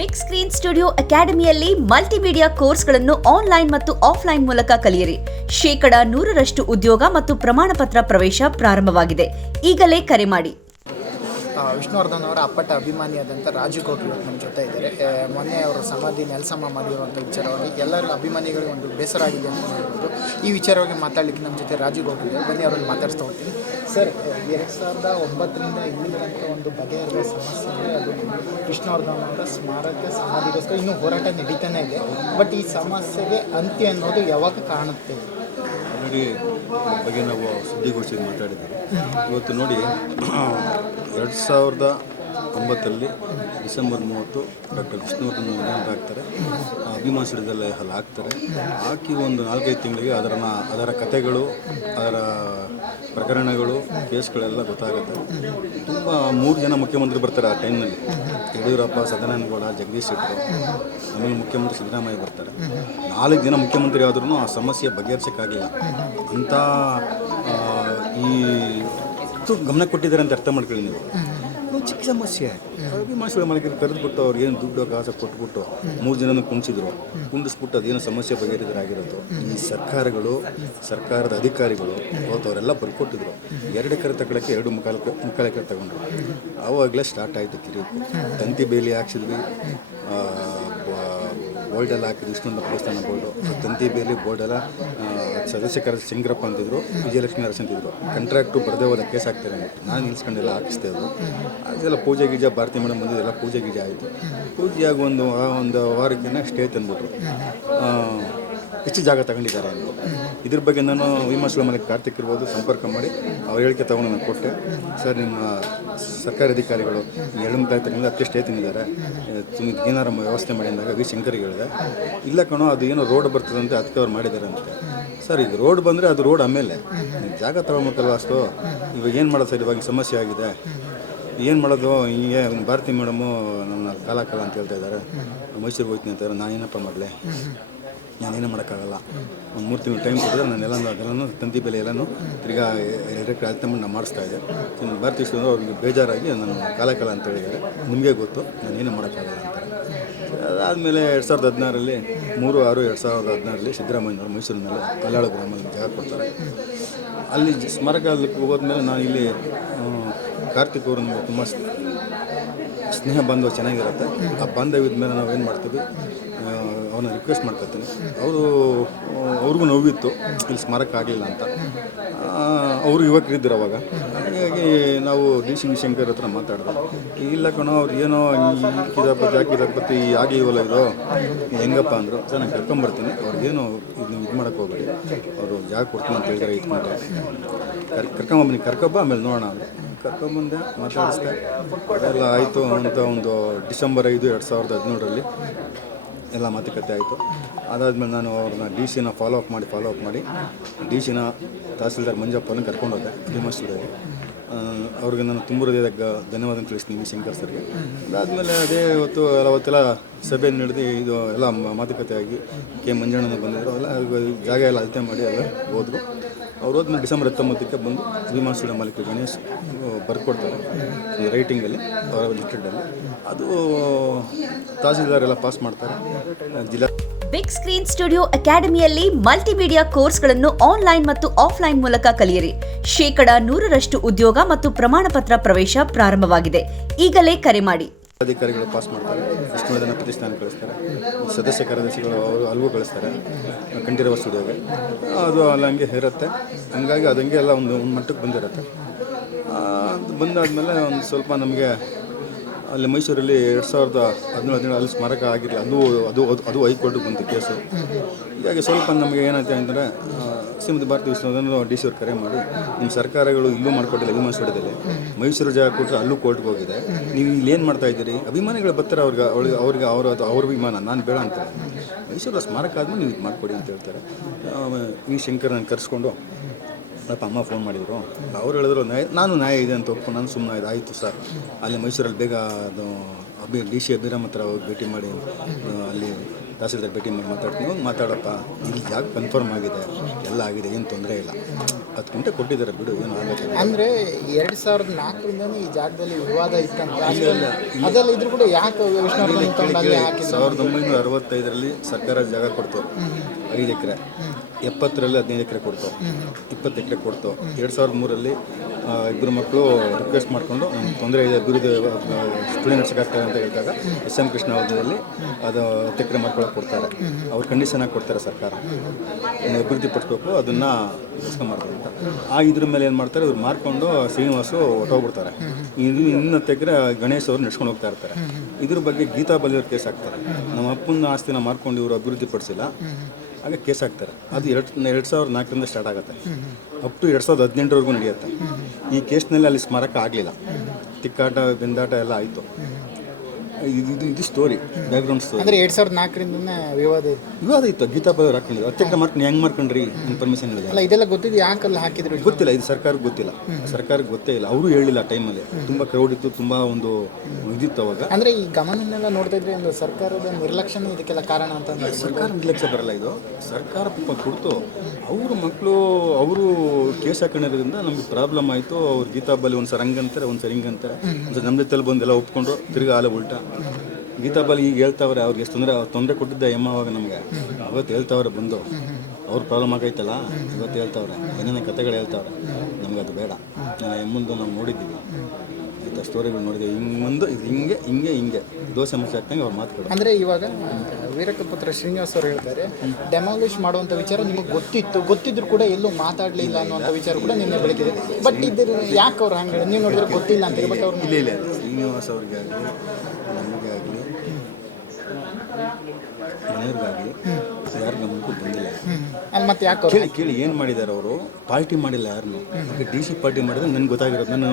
Big screen studio ಅಕಾಡೆಮಿಯಲ್ಲಿ multimedia ಕೋರ್ಸ್ಗಳನ್ನು online ಮತ್ತು ಆಫ್ಲೈನ್ ಮೂಲಕ ಕಲಿಯಿರಿ. ಶೇಕಡ ನೂರರಷ್ಟು ಉದ್ಯೋಗ ಮತ್ತು ಪ್ರಮಾಣಪತ್ರ ಪ್ರವೇಶ ಪ್ರಾರಂಭವಾಗಿದೆ. ಈಗಲೇ ಕರೆ ಮಾಡಿ. ವಿಷ್ಣುವರ್ಧನ್ ಅವರ ಅಪ್ಪಟ ಅಭಿಮಾನಿಯಾದಂಥ ರಾಜು ಇವತ್ತು ನಮ್ಮ ಜೊತೆ ಇದ್ದಾರೆ. ಮೊನ್ನೆ ಅವರ ಸಮಾಧಿ ನೆಲಸಮ ಮಾಡಿರುವಂಥ ವಿಚಾರವಾಗಿ ಎಲ್ಲರ ಅಭಿಮಾನಿಗಳಿಗೆ ಒಂದು ಬೇಸರ ಆಗಿದೆ ಅಂತ ಹೇಳ್ಬೋದು. ಈ ವಿಚಾರವಾಗಿ ಮಾತಾಡಲಿಕ್ಕೆ ನಮ್ಮ ಜೊತೆ ರಾಜು ಗೌಡ್ರು ಇದ್ದಾರೆ ಬನ್ನಿ, ಅವ್ರನ್ನ ಮಾತಾಡ್ಸ್ತಾ ಹೋಗ್ತೀನಿ. ಸರ್, ಎರಡು ಸಾವಿರದ ಒಂಬತ್ತರಿಂದ ಇಲ್ಲಿರುವಂಥ ಒಂದು ಬಗೆಹರಿದ ಸಮಸ್ಯೆ ಅಂದರೆ ಅದು ವಿಷ್ಣುವರ್ಧನ್ ಅವರ ಸ್ಮಾರಕ ಸಮಾಧಿಗೋಸ್ಕರ ಇನ್ನೂ ಹೋರಾಟ ನಡೀತಾನೆ ಇದೆ. ಬಟ್ ಈ ಸಮಸ್ಯೆಗೆ ಅಂತ್ಯ ಅನ್ನೋದು ಯಾವಾಗ ಕಾಣುತ್ತೆ? ಆಲ್ರೆಡಿ ಬಗ್ಗೆ ನಾವು ಸುದ್ದಿಗೋಷ್ಠಿಯಲ್ಲಿ ಮಾತಾಡಿದ್ದೀವಿ. ಇವತ್ತು ನೋಡಿ ಎರಡು ಸಾವಿರದ ಒಂಬತ್ತರಲ್ಲಿ ಡಿಸೆಂಬರ್ ಮೂವತ್ತು ಡಾಕ್ಟರ್ ವಿಷ್ಣುವರ್ಧನ್ ನಿಧನರಾಗ್ತಾರೆ ಆ ಅಭಿಮಾನ ಅಲ್ಲಿ ಹಾಕ್ತಾರೆ. ಹಾಕಿ ಒಂದು ನಾಲ್ಕೈದು ತಿಂಗಳಿಗೆ ಅದರ ಅದರ ಕಥೆಗಳು ಅದರ ಪ್ರಕರಣಗಳು ಕೇಸ್ಗಳೆಲ್ಲ ಗೊತ್ತಾಗುತ್ತೆ. ತುಂಬ ಮೂರು ಜನ ಮುಖ್ಯಮಂತ್ರಿ ಬರ್ತಾರೆ ಆ ಟೈಮ್ನಲ್ಲಿ. ಯಡಿಯೂರಪ್ಪ ಸದಾನಂದಗೌಡ ಜಗದೀಶ್ ಶೆಟ್ಟರು ಆಮೇಲೆ ಮುಖ್ಯಮಂತ್ರಿ ಸಿದ್ದರಾಮಯ್ಯ ಬರ್ತಾರೆ. ನಾಲ್ಕು ಜನ ಮುಖ್ಯಮಂತ್ರಿ ಆದ್ರೂ ಆ ಸಮಸ್ಯೆ ಬಗೆಹರಿಸೋಕ್ಕಾಗಿಲ್ಲ. ಆ, ಈ ಗಮನ ಕೊಟ್ಟಿದ್ದಾರೆ ಅಂತ ಅರ್ಥ ಮಾಡ್ಕೊಳ್ಳಿ ನೀವು. ಚಿಕ್ಕ ಸಮಸ್ಯೆ. ಅಭಿಮಾನಿಗಳ ಮನೆಗೆ ಕರೆದ್ಬಿಟ್ಟು ಅವ್ರು ಏನು ದುಡ್ಡು ಕಾಸು ಕೊಟ್ಬಿಟ್ಟು ಮೂರು ಜನನ ಕುಣಿಸಿದ್ರು ಕುಂಡಿಸ್ಬಿಟ್ಟು ಅದೇನು ಸಮಸ್ಯೆ ಬಗೆಹರಿದ್ರಾಗಿರೋದು ಈ ಸರ್ಕಾರಗಳು ಸರ್ಕಾರದ ಅಧಿಕಾರಿಗಳು ಅವತ್ತು ಅವರೆಲ್ಲ ಬರ್ಕೊಟ್ಟಿದ್ರು. ಎರಡು ಎಕರೆ ತಗೊಳಕ್ಕೆ ಎರಡು ಮುಖಾಲ ಮುಖಾಲಕ್ಕೆ ಎಕರೆ ತಗೊಂಡ್ರು. ಆವಾಗಲೇ ಸ್ಟಾರ್ಟ್ ಆಯಿತು ಕಿರಿಕು ತಂತಿ ಬೇಲಿ ಹಾಕ್ಸಿದ್ವಿ. ಬೋಲ್ಡ್ ಎಲ್ಲ ಹಾಕಿದ್ರು ವಿಷ್ಣುನ ದೇವಸ್ಥಾನ ಬೋಲ್ಡು ತಂತಿ ಬೇಲಿ ಬೋರ್ಡ್ ಎಲ್ಲ ಸದಸ್ಯಕರ ಸಿಂಗ್ರಪ್ಪ ಅಂತಿದ್ರು, ವಿಜಯಲಕ್ಷ್ಮಿ ನರಸ್ ಅಂತಿದ್ರು. ಕಾಂಟ್ರಾಕ್ಟು ಬರದೇ ಹೋದ ಕೇಸ್ ಹಾಕ್ತಾರೆ ನಾನು ನಿಲ್ಸ್ಕೊಂಡೆಲ್ಲ ಹಾಕಿಸ್ತಾ ಇದ್ರು ಅದೆಲ್ಲ ಪೂಜೆ ಗೀಜೆ ಭಾರತಿ ಮೇಡಮ್ ಬಂದಿದ್ದೆಲ್ಲ ಪೂಜೆ ಗೀಜೆ ಆಯಿತು. ಪೂಜೆಯಾಗಿ ಒಂದು ಒಂದು ವಾರಕ್ಕೆ ಸ್ಟೇ ತಂದ್ಬಿಟ್ರು. ಹೆಚ್ಚು ಜಾಗ ತಗೊಂಡಿದ್ದಾರೆ ಇದ್ರ ಬಗ್ಗೆ ನಾನು ವಿಮರ್ಶೆ ಮನೆಗೆ ಕಾರ್ತಿಕ್ ಇರ್ಬೋದು, ಸಂಪರ್ಕ ಮಾಡಿ ಅವ್ರ ಹೇಳಿಕೆ ತಗೊಂಡು ನಾನು ಕೊಟ್ಟೆ. ಸರ್, ನಿಮ್ಮ ಸರ್ಕಾರಿ ಅಧಿಕಾರಿಗಳು ತಾಯಿ ತಗೊಂಡು ಅದಕ್ಕೆ ಸ್ಟೇ ತಿಂದಿದ್ದಾರೆ ನಿಮ್ಗೆ ಏನಾರ ವ್ಯವಸ್ಥೆ ಮಾಡಿ ಅಂದಾಗ ವಿ ಶಂಕರಿಗೆ ಹೇಳಿದೆ. ಇಲ್ಲ ಕಣೋ, ಅದು ಏನೋ ರೋಡ್ ಬರ್ತದಂತೆ, ಅದಕ್ಕೆ ಅವ್ರು ಮಾಡಿದ್ದಾರೆ ಅಂತೆ. ಸರ್, ಇದು ರೋಡ್ ಬಂದರೆ ಅದು ರೋಡ್ ಆಮೇಲೆ. ಜಾಗ ತಗೊಬೇಕಲ್ವ ಅಷ್ಟು? ಇವಾಗ ಏನು ಮಾಡೋದು ಸರ್? ಇವಾಗ ಸಮಸ್ಯೆ ಆಗಿದೆ. ಏನು ಮಾಡೋದು? ಹಿಂಗೆ ಭಾರತಿ ಮೇಡಮು ನನ್ನ ಕಾಲ ಕಾಲ ಅಂತ ಹೇಳ್ತಾ ಇದ್ದಾರೆ. ಮೈಸೂರಿಗೆ ಹೋಗ್ತೀನಿ ಅಂತಾರೆ ನಾನು ಏನಪ್ಪ ಮಾಡಲಿ? ನಾನೇನು ಮಾಡೋಕ್ಕಾಗಲ್ಲ. ಒಂದು ಮೂರು ತಿಂಗಳು ಟೈಮ್ ಕೊಟ್ಟಿದ್ರೆ ನಾನು ಎಲ್ಲ ಅದೆಲ್ಲನೂ ತಂತಿ ಬೆಲೆ ಎಲ್ಲನೂ ತಿರ್ಗಾ ಅಳತೆ ಮಾಡಿ ನಾನು ಮಾಡಿಸ್ತಾ ಇದ್ದೆ. ಇನ್ನು ಬರ್ತಿಷ್ಟು ಅಂದರೆ ಅವ್ರಿಗೆ ಬೇಜಾರಾಗಿ ನಾನು ಕಾಲ ಕಾಲ ಅಂತ ಹೇಳಿದ್ದಾರೆ. ನಿಮಗೆ ಗೊತ್ತು ನಾನೇನು ಮಾಡೋಕ್ಕಾಗಲ್ಲ ಅಂತ. ಅದಾದಮೇಲೆ ಎರಡು ಸಾವಿರದ ಹದಿನಾರರಲ್ಲಿ ಮೂರು ಆರು ಎರಡು ಸಾವಿರದ ಹದಿನಾರರಲ್ಲಿ ಸಿದ್ದರಾಮಯ್ಯನವರು ಮೈಸೂರಿನಲ್ಲಿ ಕಲ್ಲಾಳು ಗ್ರಾಮದಲ್ಲಿ ಜಾಗ ಕೊಡ್ತಾರೆ. ಅಲ್ಲಿ ಜ- ಸ್ಮಾರಕಕ್ಕೆ ಹೋದ್ಮೇಲೆ ನಾನು ಇಲ್ಲಿ ಕಾರ್ತಿಕ್ ಅವರು ನಮಗೆ ತುಂಬ ಸ್ನೇಹ ಬಾಂಧವ ಚೆನ್ನಾಗಿರುತ್ತೆ. ಆ ಬಾಂಧವ್ಯದ ಮೇಲೆ ನಾವು ಏನು ಮಾಡ್ತೀವಿ ಅವ್ರನ್ನ ರಿಕ್ವೆಸ್ಟ್ ಮಾಡ್ಕೊತೀನಿ ಅವರು, ಅವ್ರಿಗೂ ನೋವಿತ್ತು. ಇಲ್ಲಿ ಸ್ಮಾರಕ ಆಗಲಿಲ್ಲ ಅಂತ. ಅವರು ಯುವಕರಿದ್ದರು ಅವಾಗ. ಹಾಗಾಗಿ ನಾವು ಡಿ ಸಿ ಶಂಕರ್ ಹತ್ರ ಮಾತಾಡಿದೆ. ಇಲ್ಲ ಕಣೋ, ಅವ್ರು ಏನೋ ಕಿರಾಪತಿ ಯಾಕೆ ಕಿರಾಪತಿ ಆಗಿಲ್ವಲ್ಲ ಇದು? ಹೆಂಗಪ್ಪ ಅಂದರು. ಸರ್, ನಾನು ಕರ್ಕೊಂಬರ್ತೀನಿ. ಅವ್ರಿಗೇನು ಇದು ಇದು ಮಾಡೋಕ್ಕೆ ಹೋಗ್ಬೇಡಿ. ಅವರು ಜಾಗ ಕೊಡ್ತೀನಿ ಅಂತ ಹೇಳಿದ್ರೆ ಇಟ್ಕೊಂಡೆ ಕರ್ ಕರ್ಕೊಂಬಂದು ಕರ್ಕೊಬ್ಬ ಆಮೇಲೆ ನೋಡೋಣ ಅಂದರೆ. ಕರ್ಕೊಂಬಂದೆ, ಮಾತಾಡಿಸ್ದೆ. ಎಲ್ಲ ಆಯಿತು ಅಂತ ಒಂದು ಡಿಸೆಂಬರ್ ಐದು, ಎರಡು ಸಾವಿರದ ಹದಿನೇಳರಲ್ಲಿ. ಎಲ್ಲ ಮಾತುಕತೆ ಆಯಿತು. ಅದಾದಮೇಲೆ ನಾನು ಅವ್ರನ್ನ ಡಿ ಸಿನ ಫಾಲೋ ಅಪ್ ಮಾಡಿ ಫಾಲೋ ಅಪ್ ಮಾಡಿ ಡಿ ಸಿನ ತಹಸೀಲ್ದಾರ್ ಮಂಜಪ್ಪನ ಕರ್ಕೊಂಡು ಹೋದೆ ಭೀಮಸ್ಟುಡಿಯೋಗೆ ಅವ್ರಿಗೆ ನಾನು ತುಂಬ ಹೃದಯದ ಧನ್ಯವಾದ ತಿಳಿಸ್ತೀನಿ ಶಂಕರ್ ಸರ್ಗೆ. ಅದಾದಮೇಲೆ ಅದೇ ಇವತ್ತು ಅವತ್ತೆಲ್ಲ ಸಭೆ ನಡೆದು ಇದು ಎಲ್ಲ ಮಾತುಕತೆ ಆಗಿ ಕೆ ಮಂಜಣ್ಣನ ಬಂದಿದ್ರು. ಎಲ್ಲ ಜಾಗ ಎಲ್ಲ ಅಳತೆ ಮಾಡಿ ಎಲ್ಲ ಹೋದರು ಅವ್ರು ಹೋದ್ಮೇಲೆ ಡಿಸೆಂಬರ್ ಹತ್ತೊಂಬತ್ತಕ್ಕೆ ಬಂದು ಭೀಮಾ ಮಾಲೀಕ ಗಣೇಶ್ ಬರ್ಕೊಡ್ತಾರೆ ರೈಟಿಂಗಲ್ಲಿ ಅವರ ಲಿಟ್ರೆಡಲ್ಲಿ ಅದು ತಹಸೀಲ್ದಾರೆಲ್ಲ ಪಾಸ್ ಮಾಡ್ತಾರೆ. ಜಿಲ್ಲಾ ಬಿಗ್ ಸ್ಕ್ರೀನ್ ಸ್ಟುಡಿಯೋ ಅಕಾಡೆಮಿಯಲ್ಲಿ ಮಲ್ಟಿಮೀಡಿಯಾ ಕೋರ್ಸ್ಗಳನ್ನು ಆನ್ಲೈನ್ ಮತ್ತು ಆಫ್ಲೈನ್ ಮೂಲಕ ಕಲಿಯಿರಿ. ಶೇಕಡ ನೂರರಷ್ಟು ಉದ್ಯೋಗ ಮತ್ತು ಪ್ರಮಾಣಪತ್ರ ಪ್ರವೇಶ ಪ್ರಾರಂಭವಾಗಿದೆ. ಈಗಲೇ ಕರೆ ಮಾಡಿ. ಅಧಿಕಾರಿಗಳು ಪಾಸ್ ಮಾಡ್ತಾರೆ ವಿಷ್ಣುವರ್ಧನ ಪ್ರತಿಷ್ಠಾನ ಕಳಿಸ್ತಾರೆ. ಸದಸ್ಯ ಕಾರ್ಯದರ್ಶಿಗಳು ಅವರು ಅಲ್ಲಿಗೂ ಕಳಿಸ್ತಾರೆ, ಕಂಠೀರವ ಸ್ಟುಡಿಯೋಗೆ. ಅದು ಅಲ್ಲಿ, ಹಂಗೆ ಇರುತ್ತೆ. ಹಂಗಾಗಿ ಅದು ಹಂಗೆ ಎಲ್ಲ ಒಂದು ಒಂದು ಮಟ್ಟಕ್ಕೆ ಬಂದಿರುತ್ತೆ. ಬಂದಾದಮೇಲೆ ಒಂದು ಸ್ವಲ್ಪ ನಮಗೆ ಅಲ್ಲಿ ಮೈಸೂರಲ್ಲಿ ಎರಡು ಸಾವಿರದ ಹದಿನೇಳು ಹದಿನೇಳು ಅಲ್ಲಿ ಸ್ಮಾರಕ ಆಗಿರಲಿಲ್ಲ ಅದು, ಅದು- ಅದು ಹೈಕೋರ್ಟಿಗೆ ಬಂತು ಕೇಸು. ಹೀಗಾಗಿ ಸ್ವಲ್ಪ ನಮಗೆ ಏನಾಯ್ತು ಅಂದರೆ ಶ್ರೀಮತಿ ಭಾರತೀಯ ವಿಶ್ವನಾಥನ್ ಡಿ ಸಿ ಅವ್ರು ಕರೆ ಮಾಡಿ ನಿಮ್ಮ ಸರ್ಕಾರಗಳು ಇಲ್ಲೂ ಮಾಡಿಕೊಟ್ಟಿಲ್ಲ ಅಭಿಮಾನ ಮೈಸೂರು ಜಾಗ ಕೊಟ್ಟರೆ ಅಲ್ಲೂ ಕೋರ್ಟ್ಗೆ ಹೋಗಿದೆ. ನೀವು ಇಲ್ಲಿ ಏನು ಮಾಡ್ತಾ ಇದ್ದೀರಿ? ಅಭಿಮಾನಿಗಳು ಬರ್ತಾರೆ ಅವ್ರಿಗೆ ಅವ್ರಿಗೆ ಅವ್ರಿಗೆ, ಅವ್ರ ಅವ್ರ ಅಭಿಮಾನ, ನಾನು ಬೇಡ ಅಂತ ಮೈಸೂರು ಸ್ಮಾರಕ ಆದ್ಮೇಲೆ ನೀವು ಇದು ಮಾಡಿಕೊಡಿ ಅಂತ ಹೇಳ್ತಾರೆ. ವಿ ಶಂಕರ್ ನಾನು ಕರೆಸ್ಕೊಂಡು ಸ್ವಲ್ಪ ಅಮ್ಮ ಫೋನ್ ಮಾಡಿದರು. ಅವ್ರು ಹೇಳಿದ್ರು, ನ್ಯಾಯ, ನಾನು ನ್ಯಾಯ ಇದೆ ಅಂತ ಒಪ್ಕೊಂಡು, ನಾನು ಸುಮ್ಮನೆ ಇದು ಆಯಿತು ಸರ್. ಅಲ್ಲಿ ಮೈಸೂರಲ್ಲಿ ಬೇಗ ಅದು ಅಭಿ, ಡಿ ಸಿ ಅಭಿರಾಮ್ ಹತ್ರ ಹೋಗಿ ಭೇಟಿ ಮಾಡಿ ಅಲ್ಲಿ ತಹಸೀಲ್ದಾರ್ ಭೇಟಿ ಮಾಡಿ ಮಾತಾಡ್ತೀನಿ. ಹೋಗಿ ಮಾತಾಡಪ್ಪ. ಇಲ್ಲಿ ಜಾಗ ಕನ್ಫರ್ಮ್ ಆಗಿದೆ. ಎಲ್ಲ ಆಗಿದೆ. ಏನು ತೊಂದರೆ ಇಲ್ಲ. ಹತ್ತು ಗಂಟೆ ಕೊಟ್ಟಿದ್ದಾರೆ ಬಿಡು. ಏನು ಆಗುತ್ತೆ ಅಂದ್ರೆ ಎರಡು ಸಾವಿರದ ನಾಲ್ಕರಿಂದನೇ ಈ ಜಾಗದಲ್ಲಿ ವಿವಾದ ಇತ್ತಂತ ಅದೆಲ್ಲ ಇದ್ರು ಕೂಡ ಯಾಕೆ ಸಾವಿರದ ಒಂಬೈನೂರ ಅರವತ್ತೈದರಲ್ಲಿ ಸರ್ಕಾರ ಜಾಗ ಕೊಡ್ತು. ಐದು ಎಕರೆ. ಎಪ್ಪತ್ತರಲ್ಲಿ ಹದಿನೈದು ಎಕರೆ ಕೊಡ್ತು. ಇಪ್ಪತ್ತು ಎಕರೆ ಕೊಡ್ತು. ಎರಡು ಸಾವಿರದ ಮೂರಲ್ಲಿ ಇಬ್ಬರು ಮಕ್ಕಳು ರಿಕ್ವೆಸ್ಟ್ ಮಾಡಿಕೊಂಡು ತೊಂದರೆ ಇದೆ ಅಭಿವೃದ್ಧಿ ಸ್ಟೂಡೆಂಟ್ಸ್ ಆಗ್ತಾರೆ ಅಂತ ಹೇಳಿದಾಗ ಎಸ್ ಎಂ ಕೃಷ್ಣ ಅವಧಿಯಲ್ಲಿ ಅದು ಎಕರೆ ಮಾಡ್ಕೊಳಕ್ಕೆ ಕೊಡ್ತಾರೆ. ಅವ್ರು ಕಂಡೀಷನ್ ಆಗಿ ಕೊಡ್ತಾರೆ ಸರ್ಕಾರ. ಅಭಿವೃದ್ಧಿ ಪಡಿಸ್ಬೇಕು ಅದನ್ನು ಮಾಡ್ತಾರೆ ಅಂತ. ಆ ಇದ್ರ ಮೇಲೆ ಏನು ಮಾಡ್ತಾರೆ, ಇವ್ರು ಮಾರ್ಕೊಂಡು ಶ್ರೀನಿವಾಸು ಹೊಟ್ಟೋಗ್ಬಿಡ್ತಾರೆ ಇದು ಇನ್ನು ಹತ್ತು ಗಣೇಶ ಅವರು ನಡ್ಸ್ಕೊಂಡು ಹೋಗ್ತಾ ಇರ್ತಾರೆ. ಇದ್ರ ಬಗ್ಗೆ ಗೀತಾ ಬಲಿಯವ್ರ ಕೇಸ್ ಹಾಕ್ತಾರೆ. ನಮ್ಮ ಅಪ್ಪನ ಆಸ್ತಿನ ಮಾರ್ಕೊಂಡು ಇವರು ಅಭಿವೃದ್ಧಿ ಪಡಿಸಿಲ್ಲ ಹಾಗೆ ಕೇಸ್ ಹಾಕ್ತಾರೆ. ಅದು ಎರಡು ಎರಡು ಸಾವಿರದ ನಾಲ್ಕರಿಂದ ಸ್ಟಾರ್ಟ್ ಆಗುತ್ತೆ. ಅಪ್ ಟು ಎರಡು ಸಾವಿರದ ಹದಿನೆಂಟರವರೆಗೂ ನಡೆಯುತ್ತೆ. ಈ ಕೇಸ್ನಲ್ಲಿ ಅಲ್ಲಿ ಸ್ಮಾರಕ ಆಗಲಿಲ್ಲ. ತಿಕ್ಕಾಟ ಬೆಂದಾಟ ಎಲ್ಲ ಆಯಿತು. ಇದು ಇದು ಇದು ಸ್ಟೋರಿ ಬ್ಯಾಕ್ಗ್ರೌಂಡ್ ಸ್ಟೋರಿ ಅಂದ್ರೆ ಎರಡ್ ಸಾವಿರದ ನಾಲ್ಕರಿಂದನೇ ವಿವಾದ ಇತ್ತು ವಿವಾದ ಇತ್ತು ಗೀತಾ ಬಲಿಯವ್ರು ಹಾಕೊಂಡಿದ್ರು ಅತ್ಯಂತ ಮಾರ್ಕೊಂಡು ಹೆಂಗೆ ಮಾರ್ಕೊಂಡ್ರಿ ನಿಮ್ಮ ಪರ್ಮಿಷನ್ ಹೇಳಿದೆ ಅಲ್ಲ ಇದೆಲ್ಲ ಗೊತ್ತಿದ್ದು ಯಾಕಲ್ಲ ಹಾಕಿದ್ರು? ಗೊತ್ತಿಲ್ಲ ಇದು ಸರ್ಕಾರಕ್ಕೆ ಗೊತ್ತಿಲ್ಲ. ಸರ್ಕಾರಕ್ಕೆ ಗೊತ್ತೇ ಇಲ್ಲ. ಅವರು ಹೇಳಿಲ್ಲ ಟೈಮಲ್ಲಿ ತುಂಬ ಕ್ರೌಡ್ ಇತ್ತು ತುಂಬ ಒಂದು ಇದಿತ್ತು ಅವಾಗ. ಅಂದ್ರೆ ಈ ಗಮನನ್ನೆಲ್ಲ ನೋಡ್ತಾ ಇದ್ರೆ ಒಂದು ಸರ್ಕಾರದ ನಿರ್ಲಕ್ಷ್ಯನೇ ಇದಕ್ಕೆಲ್ಲ ಕಾರಣ ಅಂತ ಸರ್ಕಾರ ನಿರ್ಲಕ್ಷ್ಯ ಬರಲ್ಲ ಇದು. ಸರ್ಕಾರ ಕೊಡ್ತು. ಅವ್ರ ಮಕ್ಕಳು ಅವರು ಕೇಸ್ ಹಾಕೊಂಡಿರೋದ್ರಿಂದ ನಮ್ಗೆ ಪ್ರಾಬ್ಲಮ್ ಆಯಿತು. ಅವ್ರು ಗೀತಾ ಬಲಿ ಒಂದು ಸರ್ ಹಂಗಂತಾರೆ. ಒಂದು ಸರ್ ಹಿಂಗಂತಾರೆ ಒಂದು ಸರ್ ನಮ್ಮ ಬಂದೆಲ್ಲ ಒಪ್ಕೊಂಡು ತಿರ್ಗಿ ಆಲೆ ಉಲ್ಟಾ. ಗೀತಾ ಬಲಿ ಈಗ ಹೇಳ್ತಾವ್ರೆ ಅವ್ರಿಗೆ ಎಷ್ಟು ತೊಂದರೆ ತೊಂದರೆ ಕೊಟ್ಟಿದ್ದೆ ಎಮ್ಮ ಅವಾಗ ನಮಗೆ. ಅವತ್ತು ಹೇಳ್ತಾವ್ರೆ ಬಂದು ಅವ್ರ ಪ್ರಾಬ್ಲಮ್ ಆಗೈತಲ್ಲ ಇವತ್ತು ಹೇಳ್ತಾವ್ರೆ ಏನೇನೋ ಕತೆಗಳು ಹೇಳ್ತಾವ್ರೆ ನಮ್ಗೆ ಅದು ಬೇಡ. ಎಮ್ಮಂದು ನಾವು ನೋಡಿದ್ದೀವಿ. ಆಯ್ತಾ ಸ್ಟೋರಿಗಳು ನೋಡಿದ್ದೀವಿ ಹಿಂಗೆ ಮುಂದೆ ಇದು ಹಿಂಗೆ ಹಿಂಗೆ ಹಿಂಗೆ. ದೋಸೆ ಮುಚ್ಚಿ ಹಾಕ್ತಂಗೆ ಅವ್ರು ಮಾತುಗಳು ಅಂದರೆ ಇವಾಗ ವೀರಕಪುತ್ರ ಶ್ರೀನಿವಾಸ್ ಅವರು ಹೇಳ್ತಾರೆ ಡೆಮಾಲಿಷ್ ಮಾಡುವಂಥ ವಿಚಾರ ನಿಮಗೆ ಗೊತ್ತಿತ್ತು. ಗೊತ್ತಿದ್ರು ಕೂಡ ಎಲ್ಲೂ ಮಾತಾಡಲಿಲ್ಲ ಅನ್ನುವಂಥ ವಿಚಾರ ಕೂಡ ನಿನ್ನೆ ಬೆಳಕಿದೆ. ಬಟ್ ಇದ್ರ ಯಾಕೆ ಅವ್ರು ಹಂಗೆ ನೀವು ನೋಡಿದ್ರೆ ಗೊತ್ತಿಲ್ಲ ಅಂತ ಬಟ್ ಅವ್ರು ಇಲ್ಲ ಇಲ್ಲ ಇಲ್ಲ. ಶ್ರೀನಿವಾಸ್ ಅವ್ರಿಗೆ ಮನೆಯವ್ರಿಗಾಗಲಿ ಯಾರು ಗಮನಕ್ಕೂ ಬಂದಿಲ್ಲ ಅಲ್ಲಿ ಮತ್ತೆ ಯಾಕೆ ಅವ್ರು? ಕೇಳಿ ಕೇಳಿ ಏನು ಮಾಡಿದ್ದಾರೆ ಅವರು? ಪಾರ್ಟಿ ಮಾಡಿಲ್ಲ ಯಾರನ್ನು ಡಿ ಸಿ ಪಾರ್ಟಿ ಮಾಡಿದ್ರೆ ನನಗೆ ಗೊತ್ತಾಗಿರೋದು ನಾನು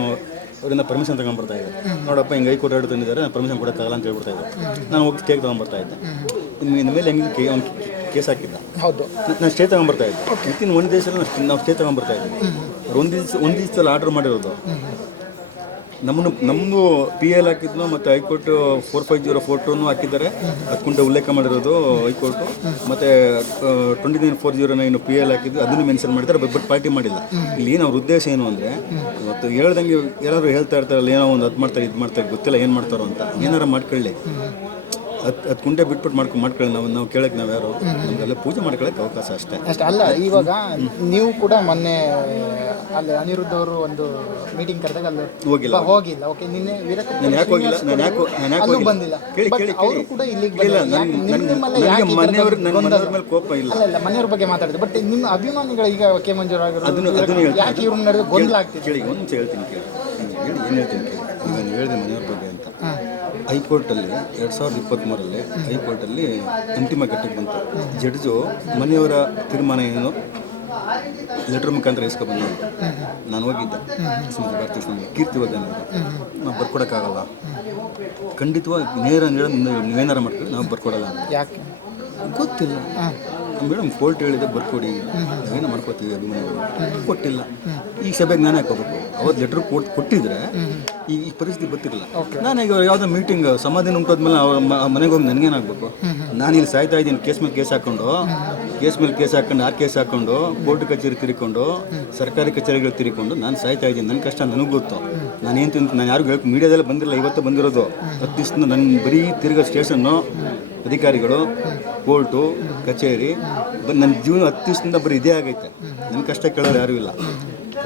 ಅವರಿಂದ ಪರ್ಮಿಷನ್ ತಗೊಂಡ್ಬರ್ತಾ ಇದ್ದೆ. ನೋಡಪ್ಪ ಹಿಂಗೆ ಐ ಎರಡು ತಂದಿದ್ದಾರೆ ನಾನು ಪರ್ಮಿಷನ್ ಕೊಡೋಕ್ಕಾಗಲ್ಲ ಅಂತ ಹೇಳ್ಬಿಡ್ತಾ ಇದ್ದೆ. ನಾನು ಹೋಗಿ ಕೇಕ್ ತೊಗೊಂಡ್ಬರ್ತಾ ಇದ್ದೆ. ಇನ್ನು ಮೇಲೆ ಹೆಂಗೆ ಕೇ ಅವ್ನು ಕೇಸ್ ಹಾಕಿದ್ದ? ಹೌದು. ನಾನು ಸ್ಟೇ ತಗೊಂಡ್ಬರ್ತಾ ಇದ್ದೆ. ವಿತಿನ್ ಒಂದು ದೇಶದಲ್ಲಿ ನಾವು ನಾವು ಸ್ಟೇ ತಗೊಂಡ್ಬರ್ತಾ ಇದ್ದೆ. ಅವ್ರು ಒಂದು ದಿವಸ ಒಂದು ದಿವಸದಲ್ಲಿ ಆರ್ಡರ್ ಮಾಡಿರೋದು. ನಮ್ಮನ್ನು ನಮ್ಮದು ಪಿ ಎಲ್ ಹಾಕಿದ್ನು ಮತ್ತು high court four five zero four ಹಾಕಿದ್ದಾರೆ. ಅದಕ್ಕುಂಟೆ ಉಲ್ಲೇಖ ಮಾಡಿರೋದು ಹೈಕೋರ್ಟು. ಮತ್ತು twenty nine four zero nine P L ಹಾಕಿದ್ದು ಅದನ್ನು ಮೆನ್ಷನ್ ಮಾಡಿದ್ದಾರೆ, ಬಟ್ ಬಟ್ ಪಾರ್ಟಿ ಮಾಡಿಲ್ಲ. ಇಲ್ಲಿ ಏನು ಅವ್ರ ಉದ್ದೇಶ ಏನು ಅಂದರೆ, ಇವತ್ತು ಹೇಳ್ದಂಗೆ ಯಾರಾದರೂ ಹೇಳ್ತಾ ಇರ್ತಾರಲ್ಲ, ಏನೋ ಒಂದು ಅದು ಮಾಡ್ತಾರೆ, ಇದು ಮಾಡ್ತಾರೆ, ಗೊತ್ತಿಲ್ಲ ಏನು ಮಾಡ್ತಾರೋ ಅಂತ. ಏನಾರ ಮಾಡ್ಕೊಳ್ಳಿ. ಹತ್ತು ಹತ್ತು ಕುಂಟೆ ಬಿಟ್ಬಿಟ್ಟು ಮಾಡ್ಕೊಂಡು ಮಾಡ್ಕೊಳ್ಳಿ ನಾವು ನಾವು ಕೇಳಕ್ಕೆ ನಾವು ಯಾರು? ನಮಗೆಲ್ಲ ಪೂಜೆ ಮಾಡ್ಕೊಳ್ಳೋಕೆ ಅವಕಾಶ ಅಷ್ಟೇ. ಅಷ್ಟೇ ಅಲ್ಲ ಇವಾಗ ನೀವು ಕೂಡ ಮೊನ್ನೆ ಅಲ್ಲಿ ಅನಿರುದ್ಧ ಅವರು ಒಂದು ಮೀಟಿಂಗ್ ಕರೆದಾಗ ಅಲ್ಲಿ ಹೋಗಿಲ್ಲ. ಹೋಗಿಲ್ಲ. ಓಕೆ ನಿನ್ನೆ ವೀರಕಪುತ್ರ ನಾನು ಯಾಕೆ ಹೋಗಿಲ್ಲ? ನಾನು ಯಾಕೆ ನಾನು ಯಾಕೆ ಅಲ್ಲೂ ಹೋಗಿಲ್ಲ? ಬಂದಿಲ್ಲ. ಕೇಳಿ ಕೇಳಿ ಅವರು ಕೇಳಿ. ಕೂಡ ಇಲ್ಲಿಗೆ ಇಲ್ಲ ಬಂದಿಲ್ಲ. ನನ್ನ ಯಾಕೆ- ನಿಮ್ಮ ನಿಮ್ಮಲ್ಲ ಯಾಕೆ ಈ ಥರದ ಮನೆಯವ್ರ ನನ್ನ ಗೊಂದಲ? ಮನೆಯವ್ರ ಮೇಲೆ ಕೋಪ ಇಲ್ಲ. ಅಲ್ಲ ಇಲ್ಲ ಮನೆಯವ್ರ ಬಗ್ಗೆ ಮಾತಾಡಿದೆ ಬಟ್ ನಿಮ್ಮ ಅಭಿಮಾನಿಗಳು ಈಗ ಕೆ ಮಂಜೂರ್ ಅದನ್ನು ಅದನ್ನು ಹೇಳ್ತೀನಿ. ಯಾಕೆ ಇವ್ರ ನಡುವೆ ಗೊಂದಲ ಆಗ್ತಿದೆ? ಕೇಳಿ ಒಂದು ನಿಮಿಷ ಹೇಳ್ತೀನಿ ಕೇಳಿ. ಹೇಳಿ ಏನು ಹೇಳ್ತೀನಿ ಕೇಳಿ. ಈಗ ನಾನು ಹೇಳಿದೆ ಮನೆಯವ್ರ ಬಗ್ಗೆ ಹೈಕೋರ್ಟಲ್ಲಿ ಎರಡು ಸಾವಿರದ ಇಪ್ಪತ್ತ್ಮೂರಲ್ಲಿ ಹೈಕೋರ್ಟಲ್ಲಿ ಅಂತಿಮ ಘಟ್ಟಕ್ಕೆ ಬಂತು. ಜಡ್ಜು ಮನೆಯವರ ತೀರ್ಮಾನ ಏನು? ಲೆಟರ್ ಮುಖಾಂತರ ಬಂದ ನಾನು ಹೋಗಿದ್ದೆ. ಶ್ರೀಮತಿ ಬರ್ತೀವಿ ಸ್ವಾಮಿ ಕೀರ್ತಿ ಅವರು ನಾವು ಬರ್ಕೊಡೋಕ್ಕಾಗಲ್ಲ. ಖಂಡಿತವಾಗಿ ನೇರ ನೇರ ನೀವೇನಾರ ಮಾಡ್ಕೊಳ್ಳಿ ನಾವು ಬರ್ಕೊಡಲ್ಲ ಯಾಕೆ? ಗೊತ್ತಿಲ್ಲ. ಮೇಡಮ್ ಕೋರ್ಟ್ ಹೇಳಿದೆ ಬರ್ಕೊಡಿ. ನಾವೇನೋ ಮಾಡ್ಕೋತೀವಿ ಅಭಿಮಾನಿಗಳು. ಕೊಟ್ಟಿಲ್ಲ. ಈ ಸಭೆಗೆ ನಾನು ಹಾಕೋಬೇಕು. ಅವತ್ತು ಲೆಟ್ರ್ ಕೊಟ್ಟು ಕೊಟ್ಟಿದ್ರೆ ಈ ಈ ಪರಿಸ್ಥಿತಿ ಬರ್ತಿರಲಿಲ್ಲ ನಾನು ಈಗ ಯಾವುದೋ ಮೀಟಿಂಗ್ ಸಮಾಧಾನ ಉಂಟಾದ್ಮೇಲೆ ಅವ್ರ ಮನೆಗೆ ಹೋಗಿ ನನಗೇನಾಗಬೇಕು? ನಾನು ಇಲ್ಲಿ ಸಾಯ್ತಾ ಇದ್ದೀನಿ ಕೇಸ್ ಮೇಲೆ ಕೇಸ್ ಹಾಕೊಂಡು ಕೇಸ್ ಮೇಲೆ ಕೇಸ್ ಹಾಕೊಂಡು ಆ ಕೇಸ್ ಹಾಕೊಂಡು ಕೋರ್ಟ್ ಕಚೇರಿ ತಿರ್ಕೊಂಡು ಸರ್ಕಾರಿ ಕಚೇರಿಗಳು ತಿರ್ಕೊಂಡು ನಾನು ಸಾಯ್ತಾ ಇದ್ದೀನಿ. ನನ್ನ ಕಷ್ಟ ನನಗೆ ಗೊತ್ತು. ನಾನೇನು ತಿಂತ ನಾನು ಯಾರಿಗೂ ಹೇಳಕ್ಕೆ ಮೀಡಿಯಾದಲ್ಲಿ ಬಂದಿಲ್ಲ ಇವತ್ತು ಬಂದಿರೋದು. ಹತ್ತು ದಿವಸದಿಂದ ನನ್ನ ಬರೀ ತಿರ್ಗ ಸ್ಟೇಷನ್ನು ಅಧಿಕಾರಿಗಳು ಕೋರ್ಟು ಕಚೇರಿ ನನ್ನ ಜೀವನ ಹತ್ತು ದಿವಸದಿಂದ ಬರೀ ಇದೇ ಆಗೈತೆ. ನನ್ನ ಕಷ್ಟ ಕೇಳೋರು ಯಾರೂ ಇಲ್ಲ.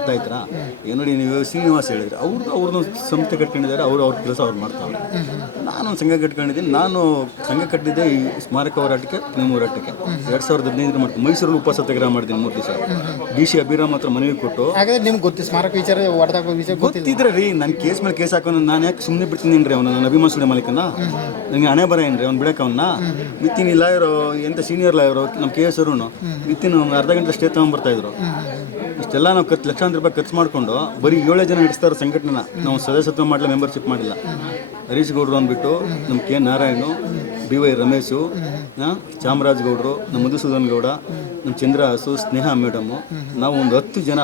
ಗೊತ್ತಾಯ್ತಾ ಈಗ ನೋಡಿ ನೀವು ಶ್ರೀನಿವಾಸ್ ಹೇಳಿದ್ರೆ ಅವ್ರದ್ದು ಅವ್ರದ್ದು ಸಂಸ್ಥೆ ಕಟ್ಕೊಂಡಿದ್ದಾರೆ ಅವರು ಅವ್ರ ಕೆಲಸ ಅವ್ರು ಮಾಡ್ತಾವ್ರೆ. ನಾನೊಂದು ಒಂದು ಸಂಘ ಕಟ್ಕೊಂಡಿದ್ದೀನಿ. ನಾನು ಸಂಘ ಕಟ್ಟಿದ್ದೆ ಈ ಸ್ಮಾರಕ ಹೋರಾಟಕ್ಕೆ ಪ್ರೇಮ ಹೋರಾಟಕ್ಕೆ. ಎರಡು ಸಾವಿರದ ಹದಿನೈದರ ಮಟ್ಟ ಮೈಸೂರಲ್ಲಿ ಉಪ ಸತ್ಯಾಗ್ರಹ ಮಾಡಿದ್ದೀನಿ ಮೂರು ದಿವಸ. ಡಿ ಸಿ ಅಭಿರಾಮ್ ಹತ್ರ ಮನವಿ ಕೊಟ್ಟು. ಹಾಗಾದ್ರೆ ನಿಮ್ಗೆ ಗೊತ್ತು ಸ್ಮಾರಕ ವಿಚಾರ ವಿಚಾರ ಗೊತ್ತಿದ್ರೆ ರೀ ನನ್ನ ಕೇಸ್ ಮೇಲೆ ಕೇಸ್ ಹಾಕೊಂಡು ನಾನು ಯಾಕೆ ಸುಮ್ಮನೆ ಬಿಡ್ತೀನಿ ರೀ ಅವನು? ನನ್ನ ಅಭಿಮಾನ ಮಾಲೀಕನ? ನನಗೆ ಹಣೆ ಬರ ಏನ್ರಿ? ಅವ್ನು ಬಿಡಕ್ಕೆ ಅವನ್ನ ವಿತ್ತಿನ ಲಾಯರು ಎಂತ ಸೀನಿಯರ್ ಲಾಯರು ನಮ್ಮ ಕೆ ಎಸ್ ಅವರು ವಿತ್ತಿನ ಅರ್ಧ ಗಂಟೆ ಸ್ಟೇ ತಗೊಂಡ್ಬರ್ತಾ ಇದ್ರು. ಇಷ್ಟೆಲ್ಲ ನಾವು ಖರ್ಚು ಲಕ್ಷಾಂತರ ರೂಪಾಯಿ ಖರ್ಚು ಮಾಡಿಕೊಂಡು ಬರೀ ಏಳೇ ಜನ ನಡೆಸ್ತಾರೆ ಸಂಘಟನೆ ನಾವು ಸದಸ್ಯತ್ವ ಮಾಡಲಿಲ್ಲ ಮೆಂಬರ್ಶಿಪ್ ಮಾಡಿಲ್ಲ. ಹರೀಶ್ ಗೌಡ್ರು ಅಂದ್ಬಿಟ್ಟು ನಮ್ಮ K Narayan B Y Ramesh Chamaraj ಗೌಡ್ರು, ನಮ್ಮ ಮಧುಸೂದನ್ ಗೌಡ, ನಮ್ಮ ಚಂದ್ರಹಾಸು, ಸ್ನೇಹ ಮೇಡಮು, ನಾವು ಒಂದು ಹತ್ತು ಜನ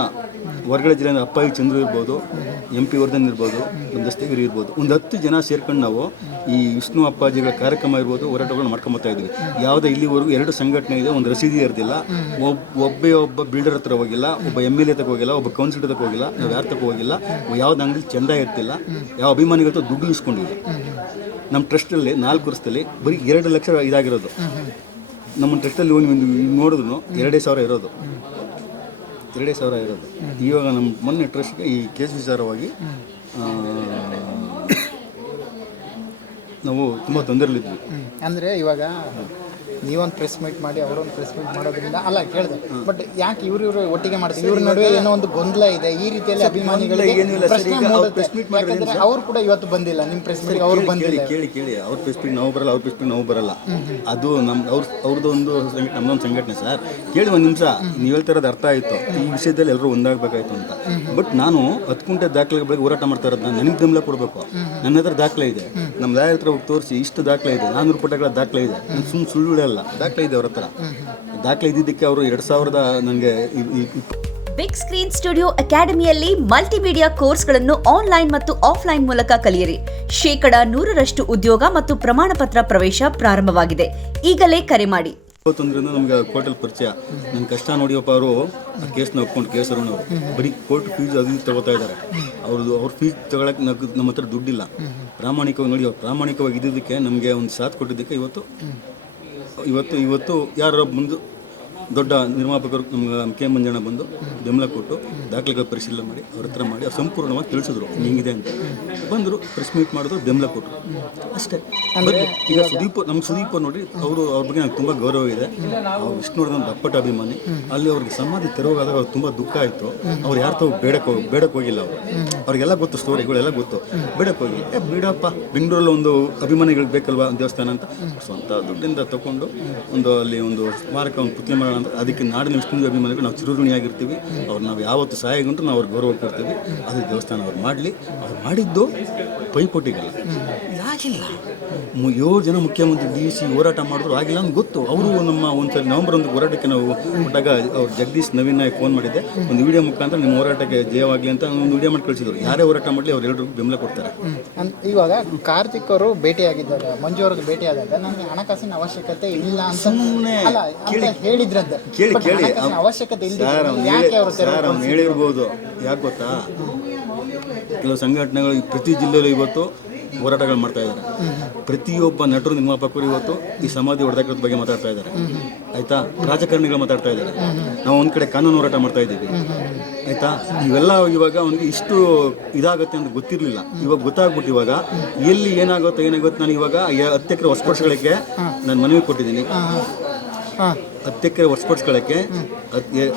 ಹೊರಗಡೆ ಜಿಲ್ಲೆಯಿಂದ ಅಪ್ಪಾಯಿ ಚಂದ್ರು ಇರ್ಬೋದು, ಎಂ ಪಿ ವರ್ಧನ್ ಇರ್ಬೋದು, ನಮ್ಮ ದಸ್ತಗಿರಿ ಇರ್ಬೋದು. ಒಂದು ಹತ್ತು ಜನ ಸೇರ್ಕೊಂಡು ನಾವು ಈ ವಿಷ್ಣು ಅಪ್ಪಾಜಿಗಳ ಕಾರ್ಯಕ್ರಮ ಇರ್ಬೋದು, ಹೋರಾಟಗಳನ್ನ ಮಾಡ್ಕೊಂಬತ್ತಾ ಇದ್ವಿ. ಯಾವುದೇ ಇಲ್ಲಿವರೆಗೂ ಎರಡು ಸಂಘಟನೆ ಇದೆ, ಒಂದು ರಸೀದಿ ಇರೋದಿಲ್ಲ. ಒಬ್ಬ ಒಬ್ಬೇ ಒಬ್ಬ ಬಿಲ್ಡರ್ ಹತ್ರ ಹೋಗಿಲ್ಲ, ಒಬ್ಬ ಎಂ ಎಲ್ ಎ ತಕ್ಕ ಹೋಗಿಲ್ಲ, ಒಬ್ಬ ಕೌನ್ಸಿಲರ್ ತಕ್ಕ ಹೋಗಿಲ್ಲ, ನಾವು ಯಾರ ತಕ್ಕ ಹೋಗಿಲ್ಲ, ಯಾವ್ದು ಅಂಗಡಿ ಚಂದ ಇರ್ತಿಲ್ಲ, ಯಾವ ಅಭಿಮಾನಿಗಳ ದುಡ್ಡು ಇಸ್ಕೊಂಡಿಲ್ಲ. ನಮ್ಮ ಟ್ರಸ್ಟಲ್ಲಿ ನಾಲ್ಕು ವರ್ಷದಲ್ಲಿ ಬರೀ ಎರಡು ಲಕ್ಷ ಇದಾಗಿರೋದು. ನಮ್ಮ ಟ್ರಸ್ಟಲ್ಲಿ ಒಂದು ಒಂದು ನೋಡಿದ್ರು ಎರಡೇ ಸಾವಿರ ಇರೋದು. ಎರಡೇ ಸಾವಿರ ಇರೋದು. ಇವಾಗ ನಮ್ಮ ಮೊನ್ನೆ ಟ್ರಸ್ಟ್ಗೆ ಈ ಕೇಸ್ ವಿಚಾರವಾಗಿ ನಾವು ತುಂಬ ತೊಂದರೆಲಿದ್ವಿ. ಅಂದರೆ ಇವಾಗ ನೀವೊಂದು ಪ್ರೆಸ್ ಮೀಟ್ ಮಾಡಿ ಅವರೊಂದು ಪ್ರೆಸ್ ಮೀಟ್ ಮಾಡೋದ್ರಿಂದ ಅಲ್ಲ ಕೇಳಿದೆ. ಬಟ್ ಯಾಕೆ ಇವ್ರು ಇವರು ಒಟ್ಟಿಗೆ ಮಾಡ್ತೀವಿ ಇವ್ರ ನಡುವೆ ಏನೋ ಒಂದು ಗೊಂದಲ ಇದೆ. ಈ ರೀತಿಯಲ್ಲಿ ಅಭಿಮಾನಿಗಳಿಗೆ ಸರ್, ಪ್ರಶ್ನೆ ಅವ್ರು ಯಾಕಂದ್ರೆ ಕೂಡ ಇವತ್ತು ಬಂದಿಲ್ಲ. ನಿಮ್ಮ ಪ್ರೆಸ್ ಮೀಟ್ ಅವ್ರು ಬಂದಿಲ್ಲ. ಕೇಳಿ ಕೇಳಿ ಅವ್ರ ಪ್ರೆಸ್ಪಿಗೆ ನಾವು ಬರಲ್ಲ ಅವ್ರ ಮೀಟ್ ನಾವು ಬರಲ್ಲ. ಅದು ನಮ್ಮ ಅವ್ರ ಅವ್ರದ್ದು ಒಂದು ನಮ್ದೊಂದು ಸಂಘಟನೆ ಸರ್. ಕೇಳಿ ಒಂದು ನಿಮಿಷ. ನೀವು ಹೇಳ್ತಿರೋದು ಅರ್ಥ ಆಯ್ತು. ಈ ವಿಷಯದಲ್ಲಿ ಎಲ್ಲರೂ ಒಂದಾಗಬೇಕಾಯ್ತು ಅಂತ. ಬಟ್ ನಾನು ಹತ್ತು ಕುಂಟೆ ದಾಖಲೆ ಬಗ್ಗೆ ಹೋರಾಟ ಮಾಡ್ತಾ ಇರೋದು ನಾನು ನನಗೆ ಬೆಂಬಲ ಕೊಡಬೇಕು. ನನ್ನ ಹತ್ರ ದಾಖಲೆ ಇದೆ. ನಮ್ಮ ಲಾಯರ್ ಹತ್ರ ಹೋಗಿ ತೋರಿಸಿ ಇಷ್ಟು ದಾಖಲೆ ಇದೆ. ನಾನ್ನೂರು ಪುಟಗಳ ದಾಖಲೆ ಇದೆ. ಸುಮ್ಮನೆ ಸುಳ್ಳು ಹೇಳಲ್ಲ ದಾಖಲೆ ಇದೆ ಅವ್ರ ಹತ್ರ ದಾಖಲೆ ಇದ್ದಿದ್ದಕ್ಕೆ ಅವರು ಎರಡು ಸಾವಿರದ ನನಗೆ ಬಿಗ್ ಸ್ಕ್ರೀನ್ ಸ್ಟುಡಿಯೋ ಅಕಾಡೆಮಿಯಲ್ಲಿ ಮಲ್ಟಿಮೀಡಿಯಾ ಕೋರ್ಸ್ಗಳನ್ನು ಆನ್ಲೈನ್ ಮತ್ತು ಆಫ್ಲೈನ್ ಮೂಲಕ ಕಲಿಯಿರಿ. ಶೇಕಡ ನೂರರಷ್ಟು ಉದ್ಯೋಗ ಮತ್ತು ಪ್ರಮಾಣ ಪತ್ರ ಪ್ರವೇಶ ಪ್ರಾರಂಭವಾಗಿದೆ. ಈಗಲೇ ಕರೆ ಮಾಡಿ. ಇಪ್ಪತ್ತೊಂದರಿಂದ ನಮ್ಗೆ ಕೋರ್ಟಲ್ಲಿ ಪರಿಚಯ. ನನ್ನ ಕಷ್ಟ ನೋಡಿಯಪ್ಪ ಅವರು ಕೇಸ್ ಕೇಸ್ನ ಒಪ್ಕೊಂಡು ಕೇಸರು ಬರೀ ಕೋರ್ಟ್ ಫೀಸ್ ಅದು ಇದು ತಗೋತಾ ಇದ್ದಾರೆ. ಅವ್ರದ್ದು ಅವ್ರ ಫೀಸ್ ತಗೊಳಕ್ಕೆ ನಮ್ಮ ಹತ್ರ ದುಡ್ಡಿಲ್ಲ. ಪ್ರಾಮಾಣಿಕವಾಗಿ ನೋಡಿ ಪ್ರಾಮಾಣಿಕವಾಗಿ ಇದ್ದಿದ್ದಕ್ಕೆ ನಮಗೆ ಒಂದು ಸಾಥ್ ಕೊಟ್ಟಿದ್ದಕ್ಕೆ ಇವತ್ತು ಇವತ್ತು ಇವತ್ತು ಯಾರೋ ಬಂದು ದೊಡ್ಡ ನಿರ್ಮಾಪಕರು ನಮ್ಗೆ ಕೆ ಮಂಜಣ್ಣ ಬಂದು ಬೆಂಬಲ ಕೊಟ್ಟು ದಾಖಲೆಗಳ ಪರಿಶೀಲನೆ ಮಾಡಿ ಅವ್ರ ಹತ್ರ ಮಾಡಿ ಅವ್ರು ಸಂಪೂರ್ಣವಾಗಿ ತಿಳಿಸಿದ್ರು ಹಿಂಗಿದೆ ಅಂತ. ಬಂದರು ಪ್ರೆಸ್ ಮೀಟ್ ಮಾಡಿದ್ರು ಬೆಂಬಲ ಕೊಟ್ಟರು ಅಷ್ಟೇ. ಈಗ ಸುದೀಪ್ ನಮ್ಮ ಸುದೀಪ್ ನೋಡಿ ಅವರು ಅವ್ರ ಬಗ್ಗೆ ನಂಗೆ ತುಂಬ ಗೌರವ ಇದೆ. ಅವ್ರು ವಿಷ್ಣುವರ್ಧನ್ ದಪ್ಪಟ ಅಭಿಮಾನಿ. ಅಲ್ಲಿ ಅವ್ರಿಗೆ ಸಮಾಧಿ ತೆರವಾದಾಗ ಅವ್ರಿಗೆ ತುಂಬ ದುಃಖ ಆಯಿತು. ಅವ್ರು ಯಾರು ತಾವು ಬೇಡಕ್ಕೆ ಹೋಗಿ ಬೇಡಕ್ಕೆ ಹೋಗಿಲ್ಲ ಅವರು. ಅವ್ರಿಗೆಲ್ಲ ಗೊತ್ತು ಸ್ಟೋರಿಗಳೆಲ್ಲ ಗೊತ್ತು. ಬೇಡಕ್ಕೆ ಹೋಗಿ. ಏ ಬೇಡಪ್ಪ ಬೆಂಗಳೂರಲ್ಲಿ ಒಂದು ಅಭಿಮಾನಿಗಳಿಗೆ ಬೇಕಲ್ವಾ ದೇವಸ್ಥಾನ ಅಂತ? ಸ್ವಂತ ದುಡ್ಡಿಂದ ತಗೊಂಡು ಒಂದು ಅಲ್ಲಿ ಒಂದು ಸ್ಮಾರಕ ಒಂದು ಪುತ್ಲಿ ಮಾಡೋಣ ಅಂತ. ಅದಕ್ಕೆ ನಾಡಿನ ವಿಷ್ಣು ಅಭಿಮಾನಿಗಳು ನಾವು ಚಿರಋಣಿಯಾಗಿರ್ತೀವಿ. ಅವ್ರು ನಾವು ಯಾವತ್ತು ಸಹಾಯಗುಂಟು ನಾವು ಅವ್ರಿಗೆ ಗೌರವ ಕೊಡ್ತೀವಿ. ಅದು ದೇವಸ್ಥಾನ ಅವ್ರು ಮಾಡಲಿ. ಅವ್ರು ಮಾಡಿದ್ದು ಪೈಪೋಟಿಗಲ್ಲ ಇದಾಗಿಲ್ಲ ಏಳು ಜನ ಮುಖ್ಯಮಂತ್ರಿ ಡಿ ಸಿ ಹೋರಾಟ ಮಾಡಿದ್ರು ಆಗಿಲ್ಲ ಅಂತ ಗೊತ್ತು. ಅವರು ನಮ್ಮ ಒಂದ್ಸರಿ ನವೆಂಬರ್ ಒಂದು ಹೋರಾಟಕ್ಕೆ ನಾವು ಕೊಟ್ಟಾಗ ಅವ್ರು ಜಗದೀಶ್ ನವೀನ್ ನಾಯಕ್ ಫೋನ್ ಮಾಡಿದ್ದೆ. ಒಂದು ವಿಡಿಯೋ ಮುಖಾಂತರ ನಿಮ್ಮ ಹೋರಾಟಕ್ಕೆ ಜಯವಾಗಲಿ ಅಂತ ಒಂದು ವಿಡಿಯೋ ಮಾಡಿ ಕಳಿಸಿದ್ರು. ಯಾರೇ ಹೋರಾಟ ಮಾಡಲಿ ಅವ್ರು ಎಲ್ಲರಿಗೂ ಬೆಂಬಲ ಕೊಡ್ತಾರೆ. ಇವಾಗ ಕಾರ್ತಿಕ್ ಅವರು ಭೇಟಿಯಾಗಿದ್ದಾಗ ಮಂಜು ಅವ್ರಿಗೆ ಭೇಟಿಯಾದಾಗ ನನಗೆ ಹಣಕಾಸಿನ ಅವಶ್ಯಕತೆ ಇಲ್ಲ ಅಂತ ಸುಮ್ಮನೆ ಹೇಳಿದ್ರಂತೆ. ಕೇಳಿ ಕೇಳಿ. ಅವಶ್ಯಕತೆ ಇಲ್ಲ ಯಾಕೆ ಅವರು ಹೇಳಿರ್ಬೋದು. ಯಾಕೆ ಗೊತ್ತಾ? ಕೆಲವು ಸಂಘಟನೆಗಳು ಪ್ರತಿ ಜಿಲ್ಲೆಯಲ್ಲೂ ಇವತ್ತು ಹೋರಾಟಗಳು ಮಾಡ್ತಾ ಇದ್ದಾರೆ. ಪ್ರತಿಯೊಬ್ಬ ನಟರು ನಿರ್ಮಾಪಕರು ಇವತ್ತು ಈ ಸಮಾಧಿ ಹೊಡೆದಾಕೋದ್ರ ಬಗ್ಗೆ ಮಾತಾಡ್ತಾ ಇದ್ದಾರೆ. ಆಯ್ತಾ? ರಾಜಕಾರಣಿಗಳು ಮಾತಾಡ್ತಾ ಇದ್ದಾರೆ. ನಾವು ಒಂದ್ ಕಡೆ ಕಾನೂನು ಹೋರಾಟ ಮಾಡ್ತಾ ಇದ್ದೀವಿ. ಆಯ್ತಾ? ಇವೆಲ್ಲ ಇವಾಗ ಅವನಿಗೆ ಇಷ್ಟು ಇದಾಗುತ್ತೆ ಅಂತ ಗೊತ್ತಿರಲಿಲ್ಲ. ಇವಾಗ ಗೊತ್ತಾಗ್ಬಿಟ್ಟು ಇವಾಗ ಎಲ್ಲಿ ಏನಾಗುತ್ತೋ ಏನಾಗುತ್ತೆ ನಾನು ಇವಾಗ ಹತ್ತೆಕರೆ ಹೊಸ ವರ್ಷಗಳಿಗೆ ನಾನು ಮನವಿ ಕೊಟ್ಟಿದ್ದೀನಿ. ಹತ್ತು ಎಕರೆ ಹೊಸಪಡಿಸ್ಕೊಳ್ಳೋಕ್ಕೆ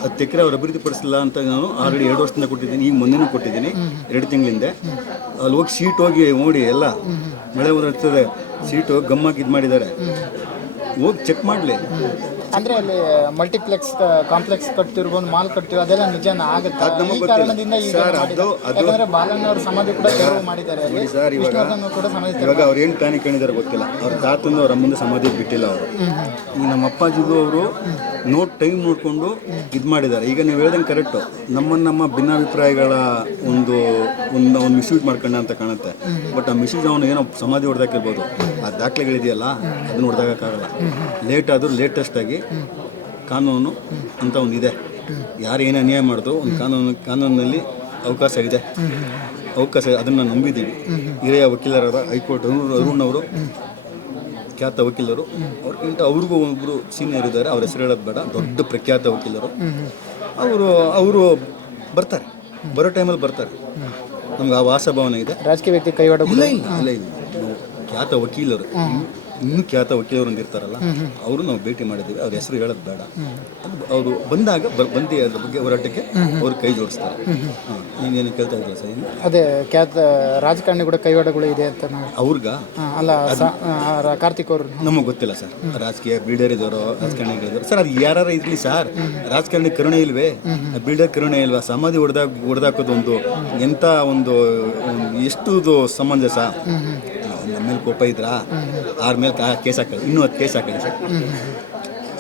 ಹತ್ತು ಎಕರೆ ಅವ್ರು ಅಭಿವೃದ್ಧಿ ಪಡಿಸಿಲ್ಲ ಅಂತ ನಾನು ಆಲ್ರೆಡಿ ಎರಡು ವರ್ಷದಿಂದ ಕೊಟ್ಟಿದ್ದೀನಿ ಈಗ ಮೊನ್ನೆನೂ ಕೊಟ್ಟಿದ್ದೀನಿ ಎರಡು ತಿಂಗಳಿಂದ. ಅಲ್ಲಿ ಹೋಗಿ ಸೀಟ್ ಹೋಗಿ ನೋಡಿ ಎಲ್ಲ. ಮಳೆ ಬಂದಿರ್ತದೆ ಸೀಟು ಗಮ್ಮಾಗಿ ಇದು ಮಾಡಿದ್ದಾರೆ. ಹೋಗಿ ಚೆಕ್ ಮಾಡಲಿ. ಅಂದ್ರೆ ಅಲ್ಲಿ ಮಲ್ಟಿಪ್ಲೆಕ್ಸ್ ಕಾಂಪ್ಲೆಕ್ಸ್ ಕಟ್ತಿರ್ಬೋದು ಒಂದು ಮಾಲ್ ಕಟ್ತೀವಿ ಅದೆಲ್ಲ ನಿಜ ಆಗುತ್ತೆ? ಈ. ಕಾರಣದಿಂದ ಈಗ ಸರ್, ಅದು- ಅದು- ಯಾಕಂದ್ರೆ ಸಮಾಧಿ ಕೂಡ ತೆರವು ಮಾಡಿದ್ದಾರೆ ಅಲ್ಲಿ. ಸರ್ ಇವಾಗ ವಿಷ್ಣುವರ್ಧನ್ ಕೂಡ ಸಮಾಧಿ ಇವಾಗ ಅವ್ರು ಏನು ಗೊತ್ತಿಲ್ಲ. ಅವ್ರ ತಾತಂದು ಅವ್ರ ಅಮ್ಮಂದು ಸಮಾಧಿ ಬಿಟ್ಟಿಲ್ಲ ಅವರು. ಈಗ ನಮ್ಮ ಅಪ್ಪಾಜಿದು ಅವರು ನೋಟ್ ಟೈಮ್ ನೋಡ್ಕೊಂಡು ಇದು ಮಾಡಿದ್ದಾರೆ. ಈಗ ನೀವು ಹೇಳ್ದಂಗೆ ಕರೆಕ್ಟ್ ನಮ್ಮ ನಮ್ಮ ಭಿನ್ನಾಭಿಪ್ರಾಯಗಳ ಒಂದು ಒಂದು ಅವ್ನು ಮಿಸ್ಯೂಸ್ ಮಾಡ್ಕೊಂಡ ಅಂತ ಕಾಣುತ್ತೆ. ಬಟ್ ಆ ಮಿಸ್ಯೂಸ್ ಅವನು ಏನೋ ಸಮಾಧಿ ಹೊಡೆದಾಕಿರ್ಬೋದು. ಆ ದಾಖಲೆಗಳಿದೆಯಲ್ಲ ಅದನ್ನ ಹೊಡೆದಾಗಕ್ಕಾಗಲ್ಲ. ಲೇಟ್ ಆದರೂ ಲೇಟೆಸ್ಟ್ ಆಗಿ ಕಾನೂನು ಅಂತ ಒಂದು ಇದೆ. ಯಾರು ಏನು ಅನ್ಯಾಯ ಮಾಡಿದ್ರು ಒಂದು ಕಾನೂನು ಕಾನೂನಿನಲ್ಲಿ ಅವಕಾಶ ಇದೆ. ಅವಕಾಶ ಅದನ್ನು ನಂಬಿದ್ದೀವಿ. ಹಿರಿಯ ವಕೀಲರಾದ ಹೈಕೋರ್ಟ್ ಅರುಣ್ ಅವರು ಖ್ಯಾತ ವಕೀಲರು ಅವ್ರಿಗಿಂತ ಅವ್ರಿಗೂ ಒಬ್ಬರು ಸೀನಿಯರ್ ಇದ್ದಾರೆ. ಅವ್ರ ಹೆಸರು ಹೇಳೋದು ಬೇಡ. ದೊಡ್ಡ ಪ್ರಖ್ಯಾತ ವಕೀಲರು. ಅವರು ಅವರು ಬರ್ತಾರೆ. ಬರೋ ಟೈಮಲ್ಲಿ ಬರ್ತಾರೆ. ನಮ್ಗೆ ಆ ವಾಸಭಾವನೆ ಇದೆ. ರಾಜಕೀಯ ವ್ಯಕ್ತಿ ಕೈವಾಡ ಇಲ್ಲ ಇಲ್ಲ ಇಲ್ಲ ಇಲ್ಲ. ಖ್ಯಾತ ವಕೀಲರು. ಇನ್ನೂ ಖ್ಯಾತ ವಕೀಲರು ಒಂದು ಇರ್ತಾರಲ್ಲ ಅವರು ನಾವು ಭೇಟಿ ಮಾಡಿದ್ದೀವಿ ಅವ್ರ ಹೆಸರು ಹೇಳೋದು ಬೇಡ. ಅವರು ಬಂದಾಗ ಬಂದು ಅದ್ರ ಬಗ್ಗೆ ಹೋರಾಟಕ್ಕೆ ಅವ್ರು ಕೈ ಜೋಡಿಸ್ತಾರೆ. ನೀನೇನು ನೀವೇನು ಕೇಳ್ತಾ ಇದ್ರಲ್ಲ ಸರ್ ಇನ್ನು? ಅದೇ ಖ್ಯಾತ ರಾಜಕಾರಣಿ ಕೂಡ ಕೈವಾಡಗಳು ಇದೆ ಅಂತ ಅವ್ರಿಗ? ಅಲ್ಲ ಕಾರ್ತಿಕ್ ಅವರು. ನಮಗೆ ಗೊತ್ತಿಲ್ಲ ಸರ್. ರಾಜಕೀಯ ಬಿಲ್ಡರ್ ಇದ್ದಾರೋ ರಾಜಕಾರಣಿಗಳಿದ್ದಾರೋ ಸರ್ ಅದು ಯಾರು ಇರಲಿ ಸರ್. ರಾಜಕಾರಣಿ ಕರುಣೆ ಇಲ್ವೇ? ಬಿಲ್ಡರ್ ಕರುಣೆ ಇಲ್ವಾ? ಸಮಾಧಿ ಹೊಡೆದಾಗ ಹೊಡೆದಾಕೋದು ಒಂದು ಎಂಥ ಒಂದು ಎಷ್ಟುದು ಸಮಂಜಸ? ಮೇಲೆ ಕೋಪ ಇದ್ರಾ ಆರ್ ಮೇಲೆ ಕೇಸ್ ಹಾಕಲ್ಲ ಇನ್ನೂ ಹತ್ತು ಕೇಸ್ ಸರ್.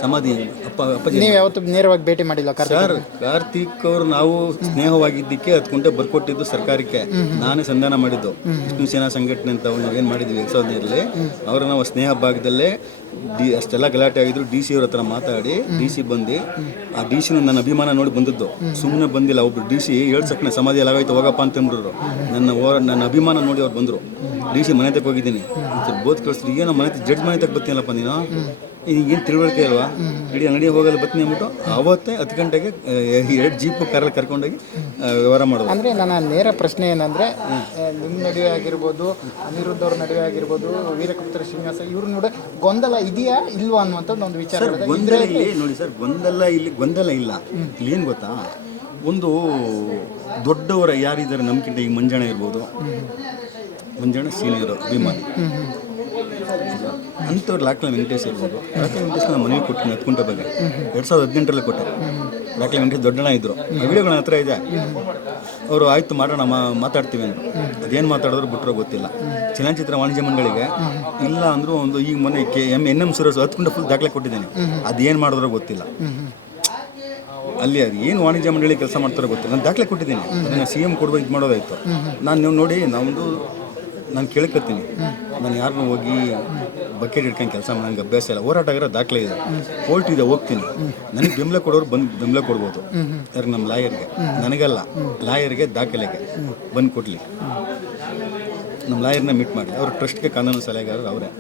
ಸಮಾಧಿ ಅಪ್ಪ ಅಪ್ಪಾಜಿ ನೀವು ಯಾವತ್ತೂ ನೇರವಾಗಿ ಭೇಟಿ ಮಾಡಿಲ್ಲ ಕಾರ್ತಿಕ್ ಸರ್ ಕಾರ್ತಿಕ್ ಅವರು ನಾವು ಸ್ನೇಹವಾಗಿದ್ದಕ್ಕೆ ಹತ್ತು ಕುಂಟೆ ಬರ್ಕೊಟ್ಟಿದ್ದು ಸರ್ಕಾರಕ್ಕೆ. ನಾನೇ ಸಂಧಾನ ಮಾಡಿದ್ದು. ವಿಷ್ಣು ಸೇನಾ ಸಂಘಟನೆ ಅಂತ ಏನು ಮಾಡಿದ್ವಿ ಎರಡು ಸಾವಿರದ ನೀರಲ್ಲಿ ಅವರ ನಾವು ಸ್ನೇಹ ಭಾಗದಲ್ಲೇ ಡಿ ಅಷ್ಟೆಲ್ಲ ಗಲಾಟೆ ಆಗಿದ್ರು. ಡಿ ಸಿ ಅವ್ರ ಹತ್ರ ಮಾತಾಡಿ ಡಿ ಸಿ ಬಂದು ಆ ಡಿ ಸಿ ನನ್ನ ಅಭಿಮಾನ ನೋಡಿ ಬಂದದ್ದು. ಸುಮ್ಮನೆ ಬಂದಿಲ್ಲ ಒಬ್ರು ಡಿ ಸಿ ಏಳು ಸಕ್ಕನೆ ಸಮಾಧಿ ಎಲ್ಲ ಆಗೋಯ್ತು ಹೋಗಪ್ಪ ಅಂತ ನನ್ನ ಓ ನನ್ನ ಅಭಿಮಾನ ನೋಡಿ ಅವ್ರು ಬಂದರು. ಡಿ ಸಿ ಮನೆ ತಕ್ಕ ಹೋಗಿದ್ದೀನಿ. ಬೋತ್ ಕಳಿಸಿದ್ರು ಏನೋ ಮನೆ ಜಡ್ಜ್ ಮನೆ ತಕ್ಕ ಬರ್ತೀನಲ್ಲಪ್ಪ ನೀನು? ಏನು ತಿಳುವಳಿಕೆ ಅಲ್ವಾ? ಇಡೀ ಅಂಗಡಿ ಹೋಗಲ್ಲ ಬತ್ತೀನಿ ಅಂದ್ಬಿಟ್ಟು ಅವತ್ತೇ ಹತ್ತು ಗಂಟೆಗೆ ಎರಡು ಜೀಪ್ ಕಾರಲ್ಲಿ ಕರ್ಕೊಂಡೋಗಿ ವ್ಯವಹಾರ ಮಾಡೋದು. ಅಂದರೆ ನನ್ನ ನೇರ ಪ್ರಶ್ನೆ ಏನಂದರೆ ನಿಮ್ಮ ನಡುವೆ ಆಗಿರ್ಬೋದು ಅನಿರುದ್ಧ ಅವ್ರ ನಡುವೆ ಆಗಿರ್ಬೋದು ವೀರಕುಪ್ತರ ಶ್ರೀನಿವಾಸ ಇವ್ರ ನೋಡಿ ಗೊಂದಲ ಇದೆಯಾ ಇಲ್ವಾ ಅನ್ನುವಂಥದ್ದು ಒಂದು ವಿಚಾರ ಗೊಂದಲ ಇಲ್ಲಿ ನೋಡಿ ಸರ್ ಗೊಂದಲ ಇಲ್ಲಿ ಗೊಂದಲ ಇಲ್ಲ. ಇಲ್ಲಿ ಏನು ಗೊತ್ತಾ? ಒಂದು ದೊಡ್ಡವರ ಯಾರಿದ್ದಾರೆ ನಮ್ಗಿಂತ ಈಗ ಮಂಜಾಣ ಇರ್ಬೋದು. ಮಂಜಾಣ ಸೀನಿಯರ್ ಅಭಿಮಾನಿ. ಅಂಥವ್ರು ಲಾಕ್ಲ ವೆಂಕಟೇಶ್ ಇರ್ಬೋದು. ಲಾಕ್ಲ ವೆಂಕಟೇಶ್ ನಾನು ಮನೆಗೆ ಕೊಟ್ಟಿನಿ ಹತ್ಕುಂಟ ಕುಂಟೆ ಬಗ್ಗೆ. ಎರಡು ಸಾವಿರದ ಹದಿನೆಂಟರಲ್ಲಿ ಕೊಟ್ಟೆ. ಲಾಕ್ಲ ವೆಂಕಟೇಶ್ ದೊಡ್ಡಣ್ಣ ಇದ್ದರು ಆ ವಿಡಿಯೋಗಳ ಹತ್ರ ಇದೆ. ಅವರು ಆಯ್ತು ಮಾಡೋಣ ಮಾತಾಡ್ತೀವಿ ಅಂದರು. ಅದೇನು ಮಾತಾಡಿದ್ರು ಬಿಟ್ಟರೋ ಗೊತ್ತಿಲ್ಲ. ಚಲನಚಿತ್ರ ವಾಣಿಜ್ಯ ಮಂಡಳಿಗೆ ಇಲ್ಲ ಅಂದರೂ ಒಂದು ಈಗ ಮೊನ್ನೆ K M N M Suresh ಹತ್ಕೊಂಡು ಫುಲ್ ದಾಖಲೆ ಕೊಟ್ಟಿದ್ದೀನಿ. ಅದೇನು ಮಾಡಿದ್ರೋ ಗೊತ್ತಿಲ್ಲ. ಅಲ್ಲಿ ಅದು ಏನು ವಾಣಿಜ್ಯ ಮಂಡಳಿ ಕೆಲಸ ಮಾಡ್ತಾರೋ ಗೊತ್ತಿಲ್ಲ. ನಾನು ದಾಖಲೆ ಕೊಟ್ಟಿದ್ದೀನಿ. ಅದನ್ನು ಸಿ ಎಂ ಕೊಡ್ಬೇಕು ಇದು ಮಾಡೋದಾಯ್ತು. ನಾನು ನೀವು ನೋಡಿ ನಮ್ಮದು ನಾನು ಕೇಳ್ಕೊತೀನಿ. ನಾನು ಯಾರನ್ನೂ ಹೋಗಿ ಬಕೆಟ್ ಹಿಡ್ಕೊಂಡು ಕೆಲಸ ನನಗೆ ಅಭ್ಯಾಸ ಇಲ್ಲ. ಹೋರಾಟಗಾರ ದಾಖಲೆ ಇದೆ. ಕೋರ್ಟ್ ಇದೆ ಹೋಗ್ತೀನಿ. ನನಗೆ ಬೆಂಬಲ ಕೊಡೋರು ಬಂದು ಬೆಂಬಲ ಕೊಡ್ಬೋದು. ಯಾರು ನಮ್ಮ ಲಾಯರ್ಗೆ? ನನಗಲ್ಲ. ಲಾಯರ್ಗೆ ದಾಖಲೆಗೆ ಬಂದು ಕೊಡಲಿ. ನಮ್ಮ ಲಾಯರ್ನ ಮೀಟ್ ಮಾಡಿ ಅವ್ರ ಟ್ರಸ್ಟ್ಗೆ ಕಾನೂನು ಸಲಹೆಗಾರರು ಅವರೇ.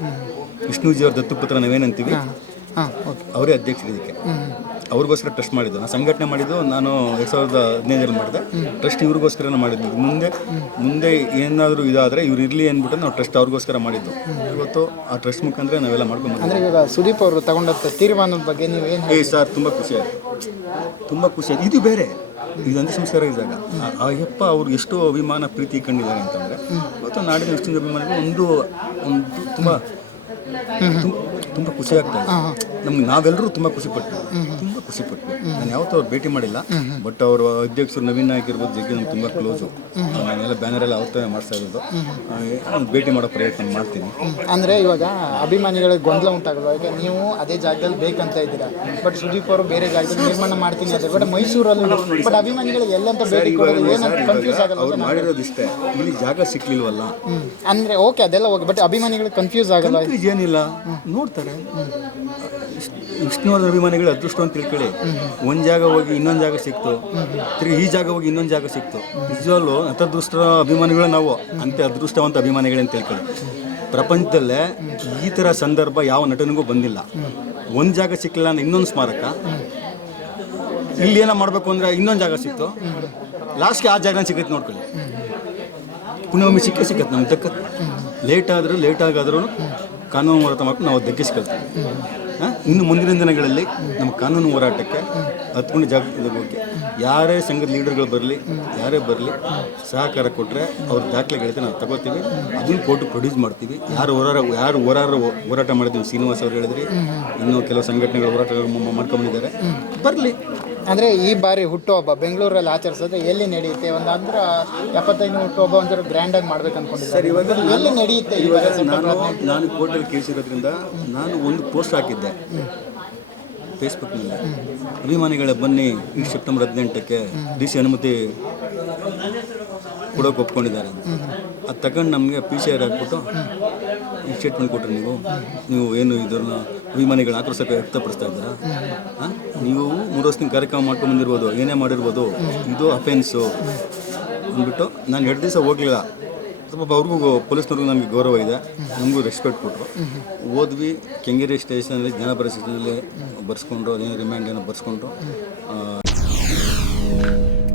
ವಿಷ್ಣುಜಿ ಅವ್ರ ದತ್ತುಪುತ್ರ ನಾವೇನಂತೀವಿ? ಅವರೇ ಅಧ್ಯಕ್ಷರು ಇದಕ್ಕೆ ಅವ್ರಿಗೋಸ್ಕರ ಟ್ರಸ್ಟ್ ಮಾಡಿದ್ದು. ನಾನು ಸಂಘಟನೆ ಮಾಡಿದ್ದು ನಾನು ಎರಡು ಸಾವಿರದ ಹದಿನೈದರಲ್ಲಿ ಮಾಡಿದೆ. ಟ್ರಸ್ಟ್ ಇವ್ರಿಗೋಸ್ಕರ ಮಾಡಿದ್ದು. ಮುಂದೆ ಮುಂದೆ ಏನಾದರೂ ಇದಾದರೆ ಇವ್ರು ಇರಲಿ ಅಂದ್ಬಿಟ್ಟು ನಾವು ಟ್ರಸ್ಟ್ ಅವ್ರಿಗೋಸ್ಕರ ಮಾಡಿದ್ದು. ಇವತ್ತು ಆ ಟ್ರಸ್ಟ್ ಮುಖಾಂತರ ನಾವೆಲ್ಲ ಮಾಡ್ಕೊಂಡು ಅಂದರೆ ಇವಾಗ ಸುದೀಪ್ ಅವರು ತಗೊಂಡಂಥ ತೀರ್ಮಾನದ ಬಗ್ಗೆ ನೀವು ಏನು ಏ ಸರ್ ತುಂಬ ಖುಷಿ ಆಯ್ತು. ತುಂಬ ಖುಷಿ ಆಯ್ತು. ಇದು ಬೇರೆ. ಇದೊಂದು ಸಂಸ್ಕಾರ ಇದ್ದಾಗ. ಆ- ಯಪ್ಪ ಅವ್ರು ಎಷ್ಟು ಅಭಿಮಾನ ಪ್ರೀತಿ ಕಂಡಿದ್ದಾರೆ ಅಂತಂದರೆ ಇವತ್ತು ನಾಡಿನ ಎಷ್ಟು ಅಭಿಮಾನಿಗಳು ಒಂದು ಒಂದು ತುಂಬ ತುಂಬ ಖುಷಿ ಆಗ್ತದೆ ನಮ್ಗೆ ನಾವೆಲ್ಲರೂ ತುಂಬ ಖುಷಿ ತುಂಬ ಖುಷಿ ಪಟ್ವಿ ನಾನು ಯಾವತ್ತೂ ಅವ್ರು ಭೇಟಿ ಮಾಡಿಲ್ಲ ಬಟ್ ಅವರು ಅಧ್ಯಕ್ಷರು ನವೀನ್ ನಾಯಕ್ ಇರ್ಬೋದು ಜಗ್ಗಿ ನಮ್ಗೆ ತುಂಬ ಕ್ಲೋಸು ನಾನೆಲ್ಲ ಬ್ಯಾನರ್ ಎಲ್ಲ ಅವತ್ತೇ ಮಾಡ್ತಾ ಇರೋದು. ಭೇಟಿ ಮಾಡೋ ಪ್ರಯತ್ನ ಮಾಡ್ತೀನಿ. ಅಂದರೆ ಇವಾಗ ಅಭಿಮಾನಿಗಳಿಗೆ ಗೊಂದಲ ಉಂಟಾಗಲ್ಲ ಈಗ ನೀವು ಅದೇ ಜಾಗದಲ್ಲಿ ಬೇಕಂತ ಇದ್ದೀರಾ? ಬಟ್ ಸುದೀಪ್ ಅವರು ಬೇರೆ ಜಾಗದಲ್ಲಿ ನಿರ್ಮಾಣ ಮಾಡ್ತೀನಿ ಅಂತ ಬಟ್ ಮೈಸೂರಲ್ಲಿ ಬಟ್ ಅಭಿಮಾನಿಗಳಿಗೆ ಎಲ್ಲಂತ ಭೇಟಿ ಕೊಡೋದು ಏನಂತ ಕನ್ಫ್ಯೂಸ್ ಆಗಲ್ಲ ಅವ್ರು ಮಾಡಿರೋದು ಇಷ್ಟೇ. ಇಲ್ಲಿ ಜಾಗ ಸಿಕ್ಲಿಲ್ವಲ್ಲ? ಅಂದರೆ ಓಕೆ ಅದೆಲ್ಲ ಹೋಗಿ ಬಟ್ ಅಭಿಮಾನಿಗಳಿಗೆ ಕನ್ಫ್ಯೂಸ್ ಆಗಲ್ಲ ಏನಿಲ್ಲ. ನೋಡ್ತಾರೆ. ವಿಷ್ಣುವರ್ಧನ್ ಅಭಿಮಾನಿಗಳು ಅದೃಷ್ಟ ಅಂತ ತಿಳ್ಕೊಳ್ಳಿ. ಒಂದು ಜಾಗ ಹೋಗಿ ಇನ್ನೊಂದು ಜಾಗ ಸಿಕ್ತು. ತಿರುಗಿ ಈ ಜಾಗ ಹೋಗಿ ಇನ್ನೊಂದು ಜಾಗ ಸಿಕ್ತು. ನಿಜವಲ್ಲೂ ಅತದೃಷ್ಟ ಅಭಿಮಾನಿಗಳು ನಾವು, ಅಂತೆ ಅದೃಷ್ಟವಂತ ಅಭಿಮಾನಿಗಳಂತ ತಿಳ್ಕೊಳ್ಳಿ ಪ್ರಪಂಚದಲ್ಲೇ ಈ ಥರ ಸಂದರ್ಭ ಯಾವ ನಟನಿಗೂ ಬಂದಿಲ್ಲ. ಒಂದು ಜಾಗ ಸಿಕ್ಕಿಲ್ಲ ಅಂದ್ರೆ ಇನ್ನೊಂದು ಸ್ಮಾರಕ. ಇಲ್ಲಿ ಏನೋ ಮಾಡಬೇಕು ಅಂದರೆ ಇನ್ನೊಂದು ಜಾಗ ಸಿಕ್ತು. ಲಾಸ್ಟ್ಗೆ ಆ ಜಾಗ ಸಿಗುತ್ತೆ ನೋಡ್ಕೊಳ್ಳಿ. ಪುಣ್ಯಭೂಮಿ ಸಿಕ್ಕೇ ಸಿಕ್ಕತ್ತೆ ನಮ್ಗೆ ದಕ್ಕ ಲೇಟ್ ಆದರೂ ಲೇಟ್ ಆಗಾದ್ರೂ ಕಾನೂನು ಹೋರಾಟ ಮಾಡ್ಕೊಂಡು ನಾವು ದಕ್ಕಿಸ್ಕೊಳ್ತೀವಿ. ಇನ್ನು ಮುಂದಿನ ದಿನಗಳಲ್ಲಿ ನಮ್ಮ ಕಾನೂನು ಹೋರಾಟಕ್ಕೆ ಹತ್ಕೊಂಡು ಜಾಗೃತಿ ಬಗ್ಗೆ ಯಾರೇ ಸಂಘದ ಲೀಡರ್ಗಳು ಬರಲಿ, ಯಾರೇ ಬರಲಿ ಸಹಕಾರ ಕೊಟ್ಟರೆ ಅವ್ರ ದಾಖಲೆಗಳಿದೆ ನಾವು ತಗೋತೀವಿ. ಅದನ್ನ ಕೋರ್ಟ್ ಪ್ರೊಡ್ಯೂಸ್ ಮಾಡ್ತೀವಿ. ಯಾರು ಹೋರಾಟ ಯಾರು ಹೋರಾಟ ಹೋರಾಟ ಮಾಡಿದ್ವಿ ಶ್ರೀನಿವಾಸ್ ಅವ್ರು ಹೇಳಿದ್ರಿ. ಇನ್ನೂ ಕೆಲವು ಸಂಘಟನೆಗಳು ಹೋರಾಟಗಳು ಮಾಡ್ಕೊಂಡಿದ್ದಾರೆ ಬರಲಿ. ಅಂದರೆ ಈ ಬಾರಿ ಹುಟ್ಟುಹಬ್ಬ ಬೆಂಗಳೂರಲ್ಲಿ ಆಚರಿಸೋದು ಎಲ್ಲಿ ನಡೆಯುತ್ತೆ? ಒಂದು ಅಂದ್ರೆ ಎಪ್ಪತ್ತೈದು ಹುಟ್ಟುಹಬ್ಬ ಒಂಥರ ಗ್ರ್ಯಾಂಡಾಗಿ ಮಾಡ್ಬೇಕು ಅನ್ಕೊಂಡಿದ್ದಾರೆ. ಇವಾಗ ಎಲ್ಲಿ ನಡೆಯುತ್ತೆ ಇವಾಗ ನಾನು ನಾನು ಕೋರ್ಟಲ್ಲಿ ಕೇಳಿಸಿರೋದ್ರಿಂದ ನಾನು ಒಂದು ಪೋಸ್ಟ್ ಹಾಕಿದ್ದೆ. ಫೇಸ್ಬುಕ್ನಲ್ಲಿ. ಅಭಿಮಾನಿಗಳ ಬನ್ನಿ ಈ ಸೆಪ್ಟೆಂಬರ್ ಹದಿನೆಂಟಕ್ಕೆ ಡಿ ಸಿ ಅನುಮತಿ ಕೊಡೋಕೆ ಒಪ್ಕೊಂಡಿದ್ದಾರೆ. ಅದು ತಗೊಂಡು ನಮಗೆ ಪಿ ಸಿ ಆರ್ ಹಾಕ್ಬಿಟ್ಟು ಈ ಸ್ಟೇಟ್ಮೆಂಟ್ ಕೊಟ್ಟರೆ ನೀವು. ನೀವು ಏನು ಇದನ್ನು ಅಭಿಮಾನಿಗಳ ಆಕ್ರೋಶಕ್ಕೆ ವ್ಯಕ್ತಪಡಿಸ್ತಾ ಇದ್ದೀರಾ? ನೀವು ಮೂರು ವರ್ಷದಿಂದ ಕಾರ್ಯಕ್ರಮ ಮಾಡ್ಕೊಂಡು ಬಂದಿರ್ಬೋದು, ಏನೇ ಮಾಡಿರ್ಬೋದು, ಇದು ಅಫೆನ್ಸು ಅಂದ್ಬಿಟ್ಟು ನಾನು ಎರಡು ದಿವಸ ಹೋಗಲಿಲ್ಲ. ಸ್ವಲ್ಪ ಅವ್ರಿಗೂ ಪೊಲೀಸ್ನವ್ರಿಗೂ ನನಗೆ ಗೌರವ ಇದೆ. ನಮಗೂ ರೆಸ್ಪೆಕ್ಟ್ ಕೊಟ್ಟರು ಓದ್ವಿ ಕೆಂಗೇರಿ ಸ್ಟೇಷನಲ್ಲಿ ಜನಪರ ಸ್ಟೇಷನಲ್ಲಿ ಬರ್ಸ್ಕೊಂಡು ಅದೇನೋ ರಿಮ್ಯಾಂಡ್ ಏನೋ ಬರ್ಸ್ಕೊಂಡು